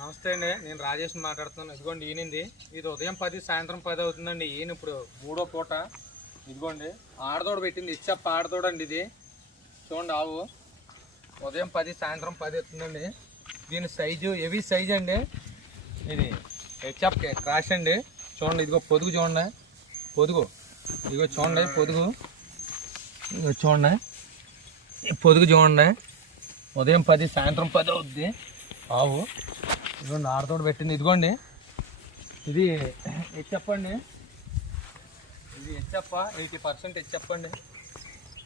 నమస్తే అండి నేను రాజేష్ మాట్లాడుతున్నాను. ఇదిగోండి ఈయనింది. ఇది ఉదయం పది సాయంత్రం పది అవుతుందండి. ఈయన ఇప్పుడు మూడో పూట. ఇదిగోండి ఆడదోడ పెట్టింది. ఇచ్చప్ప ఆడదోడండి ఇది. చూడండి ఆవు. ఉదయం పది సాయంత్రం పది అవుతుందండి. దీని సైజు హెవీ సైజ్ అండి. ఇది హెచ్ఎఫ్ క్రాష్ అండి. చూడండి ఇదిగో పొదుగు చూడండి. పొదుగు. ఇదిగో చూడండి పొదుగు. ఇదిగో చూడండి. పొదుగు చూడండి. ఉదయం పది సాయంత్రం పది అవుద్ది. ఆవు. ఇదిగోండి ఆడతోడు పెట్టింది. ఇదిగోండి. ఇది హెచ్చప్పండి ఇది హెచ్చప్ప ఎయిటీ పర్సెంట్ హెచ్చప్పండి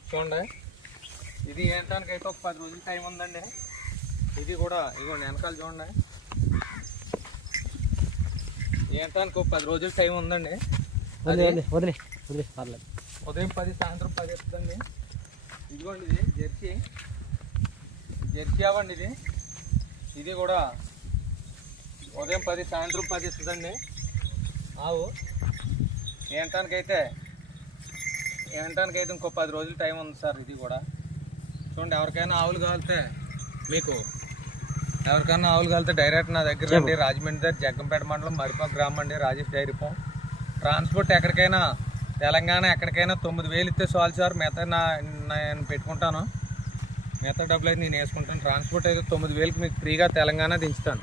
చూడండి. ఇది ఏంటానికైతే ఒక పది రోజులు టైం ఉందండి. ఇది కూడా ఇదిగోండి వెనకాల చూడండి. ఏంటానికి ఒక పది రోజులు టైం ఉందండి. వదిలే అది వదిలే వదిలే వదిలే పర్లేదు. ఉదయం పది సాయంత్రం పది వస్తుందండి. ఇదిగోండి ఇది జెర్సీ. జెర్సీ అవ్వండి ఇది. ఇది కూడా ఉదయం పది సాయంత్రం పది ఇస్తుందండి ఆవు. ఏంటానికైతే ఏంటానికైతే ఇంకో పది రోజులు టైం ఉంది సార్ ఇది కూడా. చూడండి ఎవరికైనా ఆవులు కావాలితే మీకు ఎవరికైనా ఆవులు కావాలితే డైరెక్ట్ నా దగ్గర రండి. రాజమండ్రి దగ్గర జగ్గంపేట మండలం మరిపా గ్రామం అండి రాజేష్ డైరీ ఫామ్. ట్రాన్స్పోర్ట్ ఎక్కడికైనా తెలంగాణ ఎక్కడికైనా తొమ్మిది వేలు ఇస్తే చాలు సార్. మిగతా నా నేను పెట్టుకుంటాను. మిగతా డబ్బులు అయితే నేను వేసుకుంటాను. ట్రాన్స్పోర్ట్ అయితే తొమ్మిది వేలకు మీకు ఫ్రీగా తెలంగాణ దించుతాను.